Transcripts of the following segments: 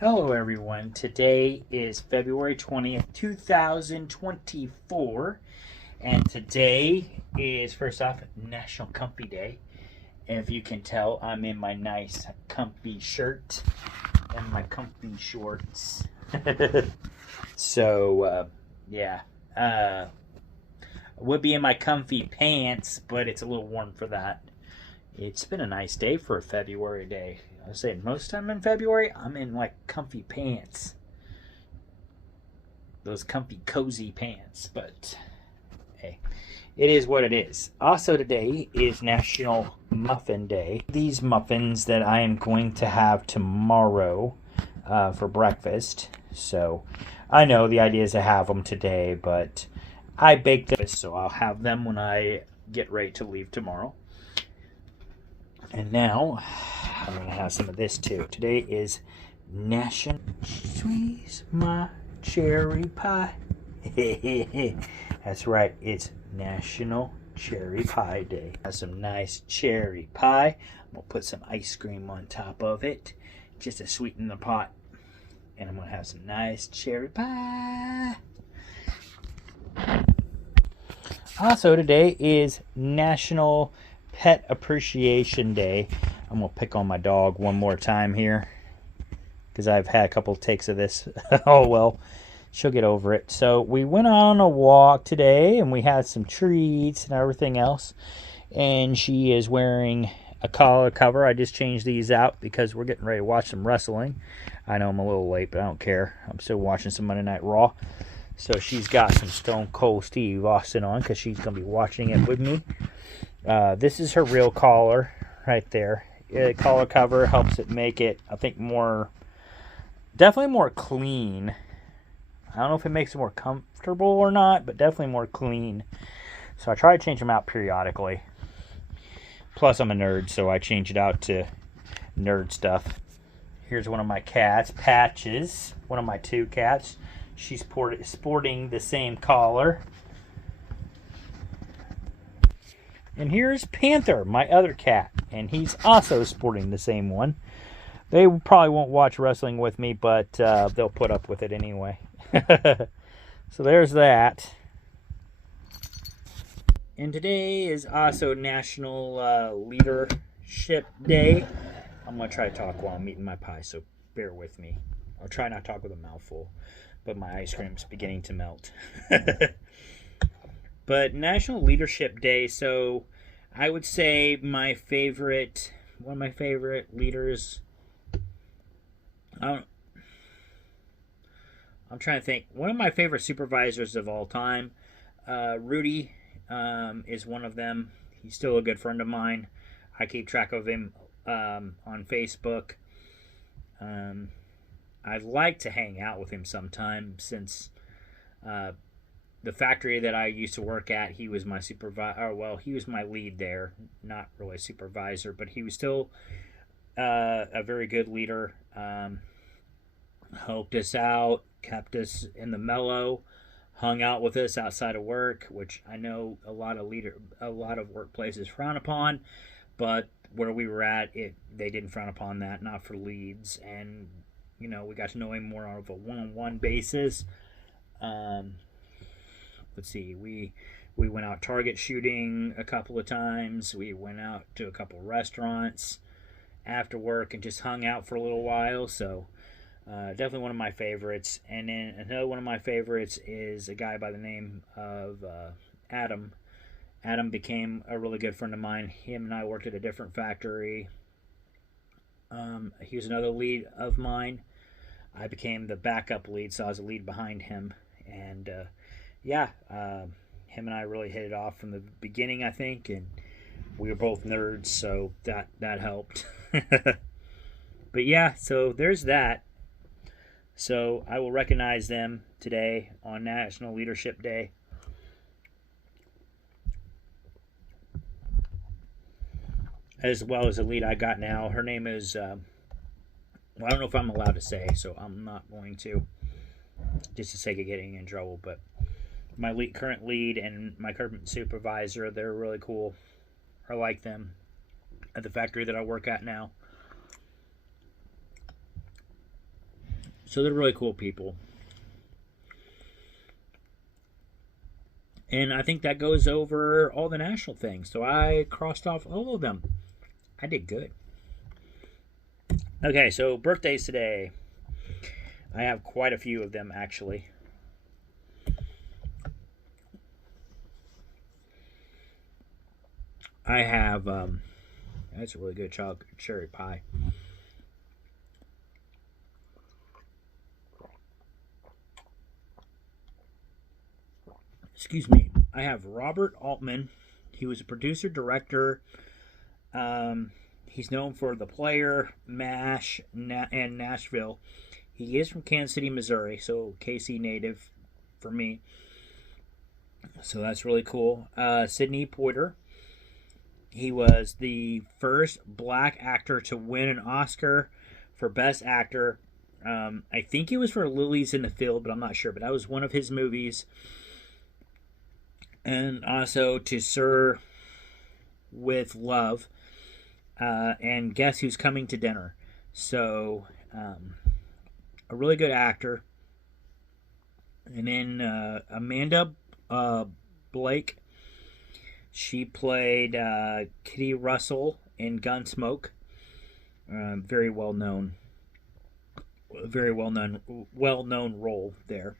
Hello, everyone. Today is February 20th, 2024. And today is, first off, National Comfy Day. If you can tell, I'm in my nice comfy shirt and my comfy shorts. So, yeah. I would be in my comfy pants, but it's a little warm for that. It's been a nice day for a February day. I was saying most time in February, I'm in like comfy pants. Those comfy, cozy pants. But hey, it is what it is. Also, today is National Muffin Day. These muffins that I am going to have tomorrow for breakfast. So I know the idea is to have them today, but I baked them, so I'll have them when I get ready to leave tomorrow. And now, I'm going to have some of this too. Today is National Squeeze My Cherry Pie. That's right, it's National Cherry Pie Day. Have some nice cherry pie. I'm going to put some ice cream on top of it, just to sweeten the pot. And I'm going to have some nice cherry pie. Also, today is National Pet Appreciation Day. I'm going to pick on my dog one more time here because I've had a couple of takes of this. Oh, well, she'll get over it. So we went on a walk today and we had some treats and everything else. And she is wearing a collar cover. I just changed these out because we're getting ready to watch some wrestling. I know I'm a little late, but I don't care. I'm still watching some Monday Night Raw. So she's got some Stone Cold Steve Austin on because she's going to be watching it with me. This is her real collar right there. Collar cover helps it make it, I think, definitely more clean. I don't know if it makes it more comfortable or not, but definitely more clean. So I try to change them out periodically. Plus, I'm a nerd, so I change it out to nerd stuff. Here's one of my cats, Patches, one of my two cats. She's sporting the same collar. And here's Panther, my other cat, and he's also sporting the same one. They probably won't watch wrestling with me, but they'll put up with it anyway. So there's that. And today is also National Leadership Day. I'm going to try to talk while I'm eating my pie, so bear with me. I'll try not to talk with a mouthful, but my ice cream's beginning to melt. But National Leadership Day, so I would say one of my favorite leaders, I'm trying to think, one of my favorite supervisors of all time, Rudy is one of them. He's still a good friend of mine. I keep track of him on Facebook. I'd like to hang out with him sometime since the factory that I used to work at, he was my supervisor. Well, he was my lead there. Not really supervisor, but he was still a very good leader. Helped us out, kept us in the mellow, hung out with us outside of work, which I know a lot of workplaces frown upon, but where we were at, they didn't frown upon that, not for leads. And we got to know him more on a one-on-one basis. Let's see, we went out target shooting a couple of times. We went out to a couple of restaurants after work and just hung out for a little while. So definitely one of my favorites. And then another one of my favorites is a guy by the name of Adam. Adam became a really good friend of mine. Him and I worked at a different factory. He was another lead of mine. I became the backup lead, so I was a lead behind him. And him and I really hit it off from the beginning, I think, and we were both nerds, so that helped. But yeah, so there's that. So I will recognize them today on National Leadership Day. As well as the lead I got now. Her name is, I don't know if I'm allowed to say, so I'm not going to, just to sake of getting in trouble, but my current lead and my current supervisor, they're really cool. I like them at the factory that I work at now. So they're really cool people. And I think that goes over all the national things. So I crossed off all of them. I did good. Okay, so birthdays today. I have quite a few of them, actually. I have, that's a really good chocolate cherry pie. Excuse me. I have Robert Altman. He was a producer, director. He's known for The Player, MASH, and Nashville. He is from Kansas City, Missouri, so KC native for me. So that's really cool. Sidney Poitier. He was the first black actor to win an Oscar for Best Actor. I think it was for Lilies in the Field, but I'm not sure. But that was one of his movies. And also to Sir with Love. And Guess Who's Coming to Dinner. So, a really good actor. And then Amanda Blake. She played Kitty Russell in Gunsmoke. Very well known role there.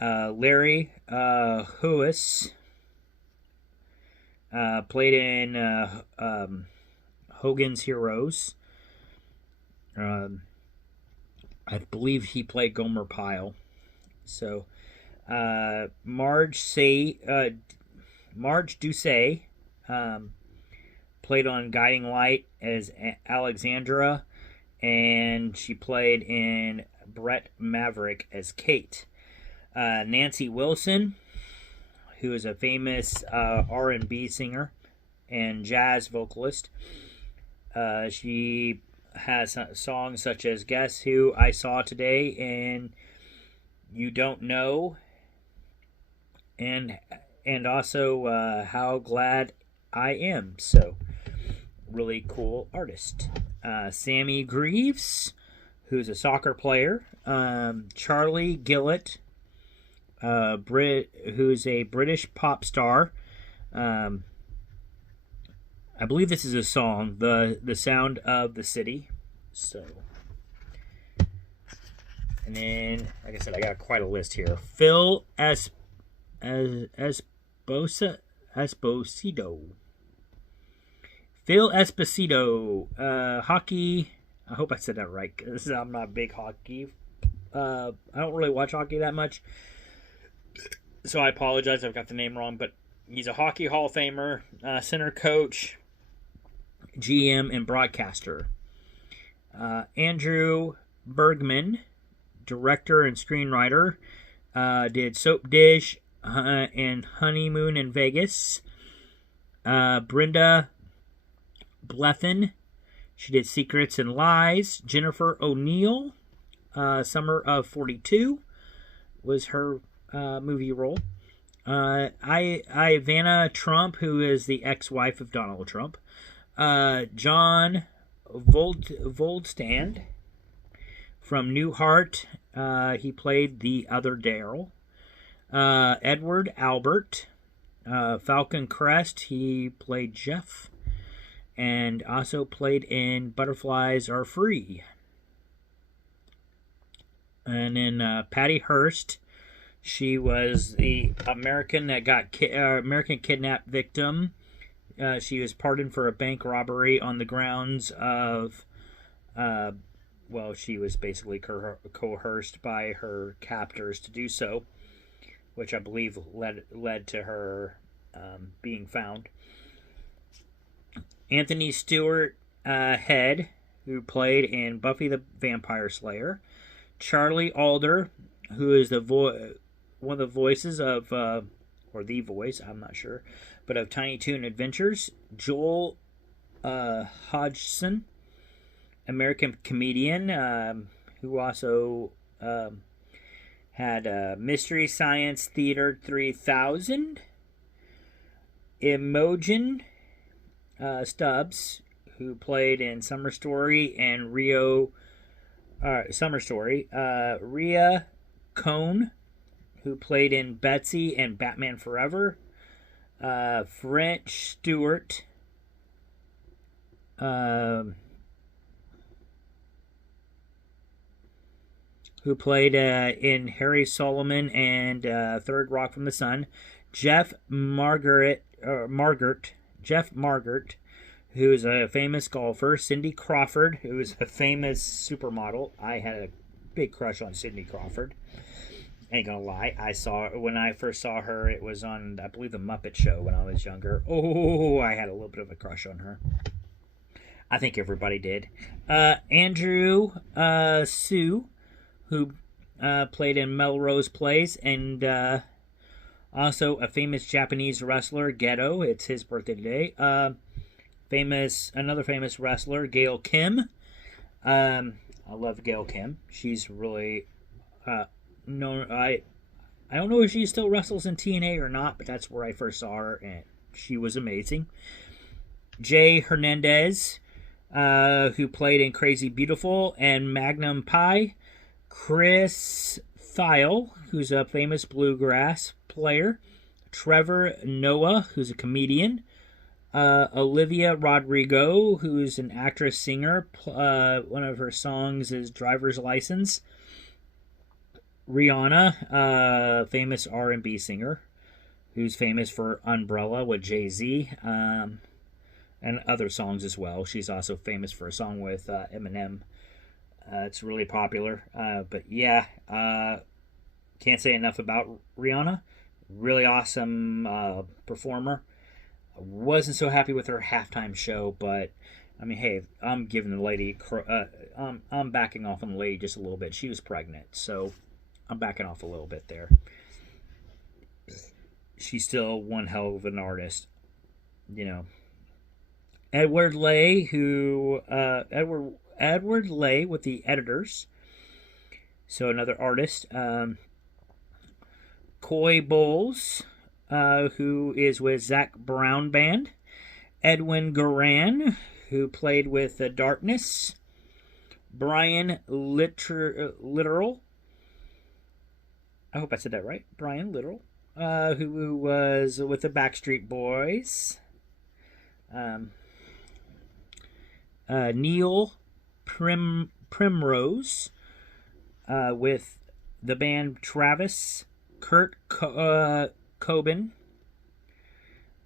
Larry Lewis played in Hogan's Heroes. I believe he played Gomer Pyle. So Marge Doucet played on Guiding Light as Alexandra, and she played in Brett Maverick as Kate. Nancy Wilson, who is a famous R&B singer and jazz vocalist. She has songs such as Guess Who I Saw Today and You Don't Know, and also How Glad I Am. So, really cool artist. Sammy Greaves, who's a soccer player. Charlie Gillett, who's a British pop star. I believe this is a song, the Sound of the City. So, and then, like I said, I got quite a list here. Phil Esposito. Phil Esposito, hockey. I hope I said that right, because I'm not a big hockey. I don't really watch hockey that much, so I apologize if I've got the name wrong, but he's a hockey Hall of Famer, center coach, GM, and broadcaster. Andrew Bergman, director and screenwriter, did Soap Dish and Honeymoon in Vegas. Brenda Blethyn, she did Secrets and Lies. Jennifer O'Neill, Summer of 42 was her movie role. Ivana Trump, who is the ex-wife of Donald Trump. John Voldstand from Newhart, he played the other Daryl. Edward Albert, Falcon Crest, he played Jeff, and also played in Butterflies Are Free. And then Patty Hearst, she was the American that got American kidnap victim. She was pardoned for a bank robbery on the grounds of, she was basically coerced by her captors to do so, which I believe led to her being found. Anthony Stewart Head, who played in Buffy the Vampire Slayer. Charlie Alder, who is one of the voices of, or the voice, I'm not sure, but of Tiny Toon Adventures. Joel Hodgson, American comedian, who also had Mystery Science Theater 3000. Imogen Stubbs, who played in Summer Story and Rio Summer Story. Rhea Cohn, who played in Betsy and Batman Forever. French Stewart. Who played in Harry Solomon and Third Rock from the Sun. Jeff Jeff Margaret, who is a famous golfer. Cindy Crawford, who is a famous supermodel. I had a big crush on Cindy Crawford. Ain't gonna lie, when I first saw her, it was on, I believe, the Muppet Show when I was younger. Oh, I had a little bit of a crush on her. I think everybody did. Andrew Sue, who played in Melrose Place, and also a famous Japanese wrestler, Gedo. It's his birthday today. Another famous wrestler, Gail Kim. I love Gail Kim. She's really known. I don't know if she still wrestles in TNA or not, but that's where I first saw her, and she was amazing. Jay Hernandez, who played in Crazy Beautiful and Magnum Pie. Chris Thile, who's a famous bluegrass player. Trevor Noah, who's a comedian. Olivia Rodrigo, who's an actress singer. One of her songs is Driver's License. Rihanna, famous R&B singer, who's famous for Umbrella with Jay-Z, and other songs as well. She's also famous for a song with Eminem. It's really popular. But yeah, can't say enough about Rihanna. Really awesome performer. I wasn't so happy with her halftime show, but I mean, hey, I'm giving the lady, I'm backing off on the lady just a little bit. She was pregnant, so I'm backing off a little bit there. She's still one hell of an artist, you know. Edward Lay, Edward Lay with the Editors, so another artist. Coy Bowles, who is with Zach Brown Band. Edwin Garan, who played with The Darkness. Brian Littrell, I hope I said that right. Brian Littrell, who was with the Backstreet Boys. Neil Primrose, with the band Travis. Kurt Cobain.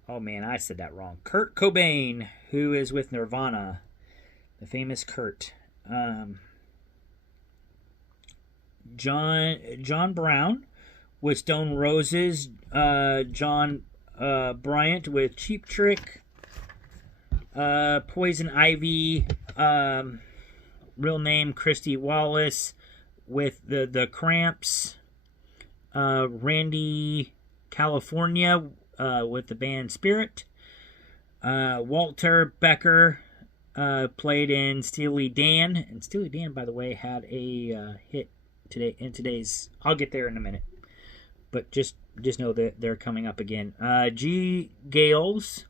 Oh man, I said that wrong. Kurt Cobain, who is with Nirvana. The famous Kurt. John Brown with Stone Roses. John Bryant with Cheap Trick. Poison Ivy. Real name Christy Wallace with the Cramps. Randy California with the band Spirit. Walter Becker played in Steely Dan, and Steely Dan, by the way, had a hit today in today's. I'll get there in a minute, but just know that they're coming up again. G. Gales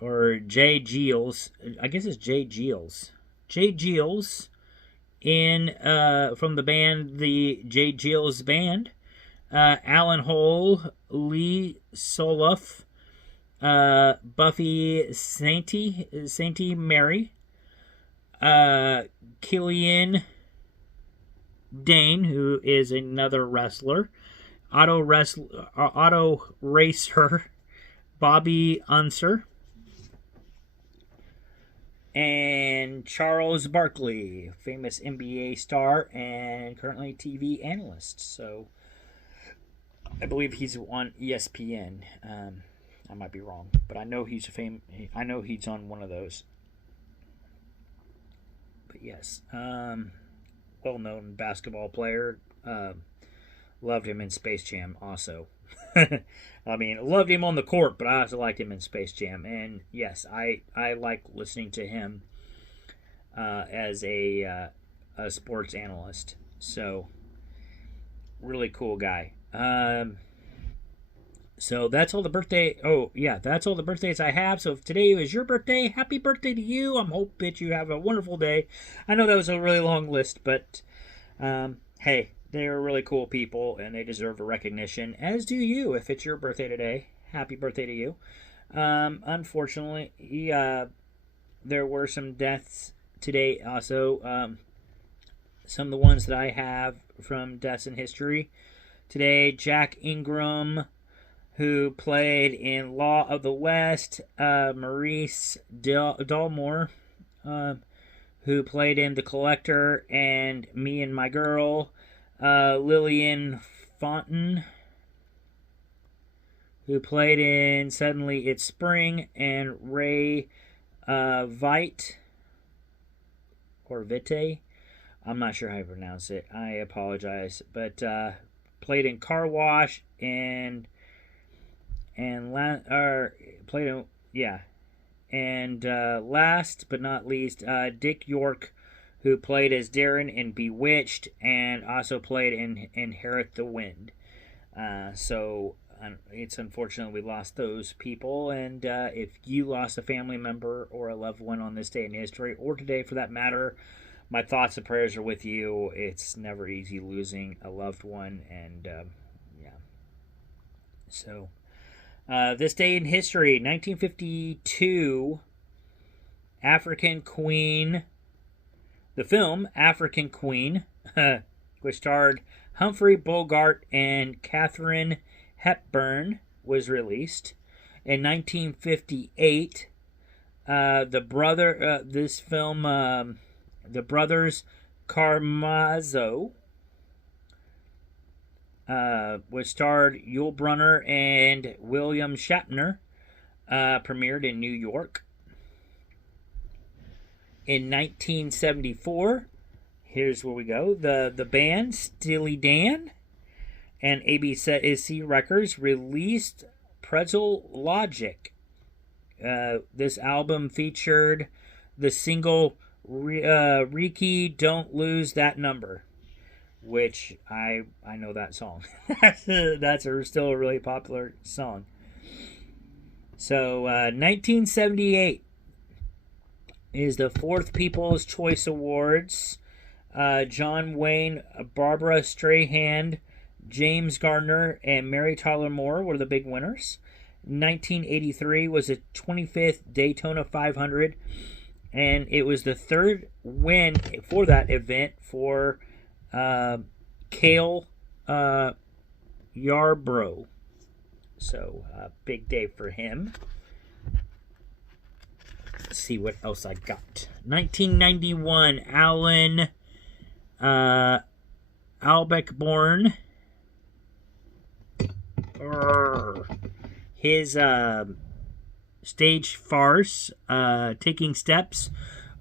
or J. Geels, I guess it's J. Geels. J. Geels in from the band the J. Geels Band. Alan Hole, Lee Soloff, Buffy Sainty Mary, Killian Dane, who is another wrestler, auto racer Bobby Unser, and Charles Barkley, famous NBA star and currently TV analyst. So I believe he's on ESPN. I might be wrong, but I know he's I know he's on one of those. But yes, well-known basketball player. Loved him in Space Jam also. I mean, loved him on the court, but I also liked him in Space Jam. And yes, I like listening to him as a sports analyst. So, really cool guy. So that's all the birthday. Oh, yeah, that's all the birthdays I have. So if today is your birthday, happy birthday to you. I'm hope that you have a wonderful day. I know that was a really long list, but hey, they're really cool people and they deserve a recognition, as do you. If it's your birthday today, happy birthday to you. Unfortunately, there were some deaths today also. Some of the ones that I have from deaths in history today: Jack Ingram, who played in Law of the West; Maurice Dalmore, who played in The Collector and Me and My Girl; Lillian Fonten, who played in Suddenly It's Spring; and Ray Vite, or Vite. I'm not sure how you pronounce it. I apologize. But played in Car Wash and played in, yeah. And last but not least, Dick York, who played as Darren in Bewitched and also played in Inherit the Wind. So it's unfortunate we lost those people. And if you lost a family member or a loved one on this day in history, or today for that matter, my thoughts and prayers are with you. It's never easy losing a loved one. And yeah. So this day in history, 1952, African Queen. The film African Queen, which starred Humphrey Bogart and Katharine Hepburn, was released. In 1958, this film, The Brothers Karamazov, which starred Yul Brynner and William Shatner, premiered in New York. In 1974, here's where we go. The band Steely Dan and ABC Records released Pretzel Logic. This album featured the single Riki Don't Lose That Number, which I know that song. That's still a really popular song. So 1978 is the 4th People's Choice Awards. John Wayne, Barbara Streisand, James Garner, and Mary Tyler Moore were the big winners. 1983 was the 25th Daytona 500, and it was the 3rd win for that event for Cale Yarborough. So, big day for him. Let's see what else I got. 1991, Alan Albeckborn. His stage farce, Taking Steps,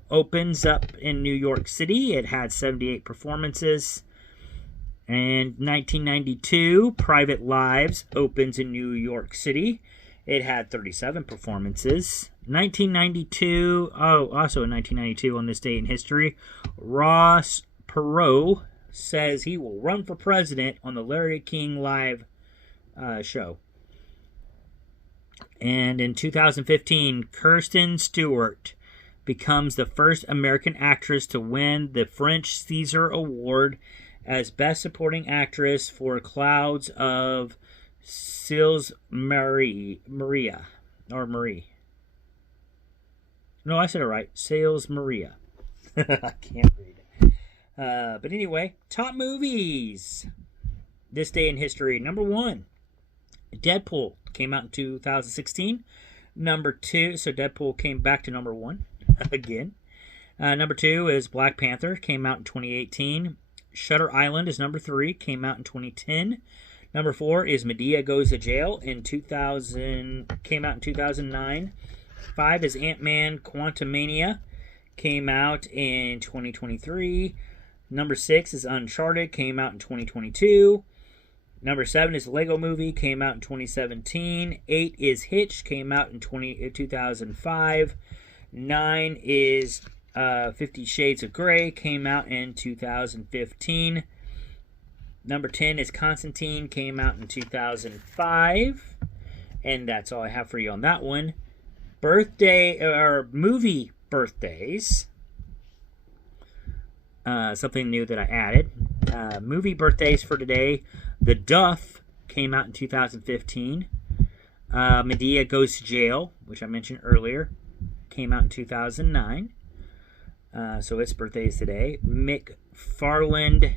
opens up in New York City. It had 78 performances. And 1992, Private Lives opens in New York City. It had 37 performances. 1992, also in 1992 on this day in history, Ross Perot says he will run for president on the Larry King Live show. And in 2015, Kirsten Stewart becomes the first American actress to win the French César Award as Best Supporting Actress for Clouds of Sils Marie. No, I said it right. Sales Maria. I can't read it. But anyway, top movies this day in history. Number 1, Deadpool came out in 2016. Number 2, so Deadpool came back to number 1 again. Number 2 is Black Panther, came out in 2018. Shutter Island is number 3, came out in 2010. Number 4 is Medea Goes to Jail in 2000, came out in 2009. 5 is Ant-Man Quantumania, came out in 2023. Number 6 is Uncharted, came out in 2022. Number 7 is Lego Movie, came out in 2017. 8 is Hitch, came out in 2005. 9 is 50 Shades of Grey, came out in 2015. Number 10 is Constantine, came out in 2005. And that's all I have for you on that one. Birthday or movie birthdays. Something new that I added. Movie birthdays for today. The Duff came out in 2015. Medea Goes to Jail, which I mentioned earlier, came out in 2009. So its birthday is today. McFarland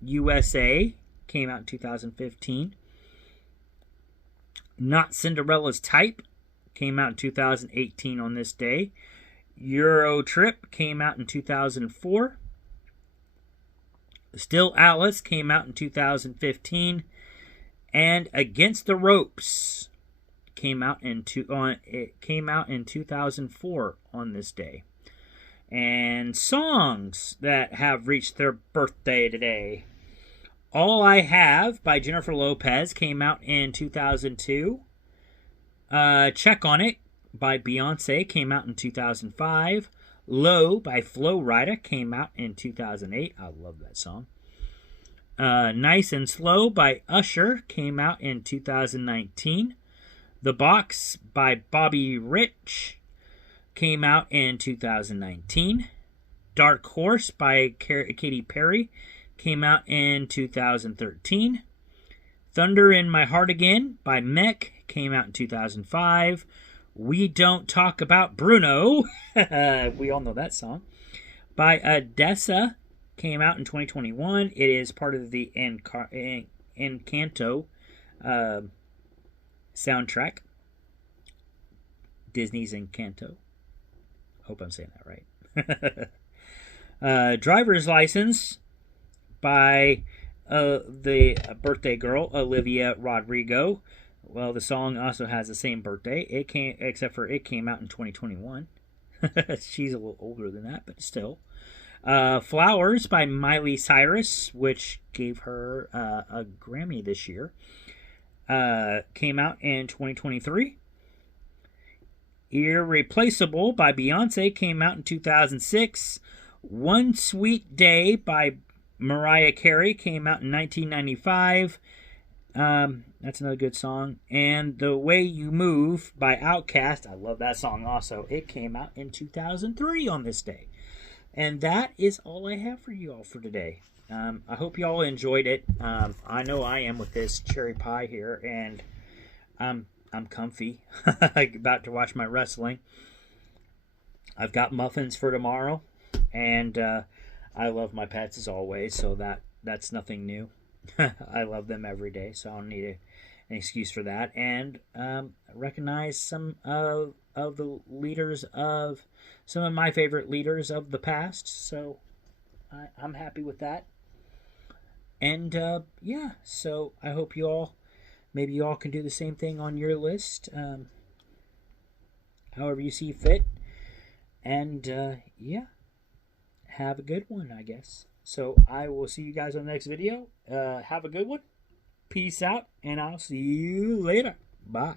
USA came out in 2015. Not Cinderella's Type came out in 2018 on this day. Euro Trip came out in 2004. Still Alice came out in 2015. And Against the Ropes came out in 2004 on this day. And songs that have reached their birthday today. All I Have by Jennifer Lopez came out in 2002. Check on It by Beyonce came out in 2005. Low by Flo Rida came out in 2008. I love that song. Nice and Slow by Usher came out in 2019. The Box by Bobby Rich came out in 2019. Dark Horse by Katy Perry came out in 2013. Thunder in My Heart Again by Mech came out in 2005. We Don't Talk About Bruno, we all know that song, by Odessa came out in 2021. It is part of the Encanto soundtrack. Disney's Encanto. Hope I'm saying that right. Driver's License by the birthday girl, Olivia Rodrigo. Well, the song also has the same birthday. Except for it came out in 2021. She's a little older than that, but still. Flowers by Miley Cyrus, which gave her a Grammy this year, came out in 2023. Irreplaceable by Beyonce came out in 2006. One Sweet Day by Mariah Carey came out in 1995. That's another good song. And The Way You Move by Outkast. I love that song also. It came out in 2003 on this day. And that is all I have for you all for today. I hope you all enjoyed it. I know I am with this cherry pie here, and I'm comfy. About to watch my wrestling. I've got muffins for tomorrow, and I love my pets as always, so that's nothing new. I love them every day, so I don't need an excuse for that. And recognize some of the leaders of some of my favorite leaders of the past, so I'm happy with that. And yeah, so I hope maybe you all can do the same thing on your list, however you see fit. And yeah, have a good one, I guess. So I will see you guys on the next video. Have a good one. Peace out, and I'll see you later. Bye.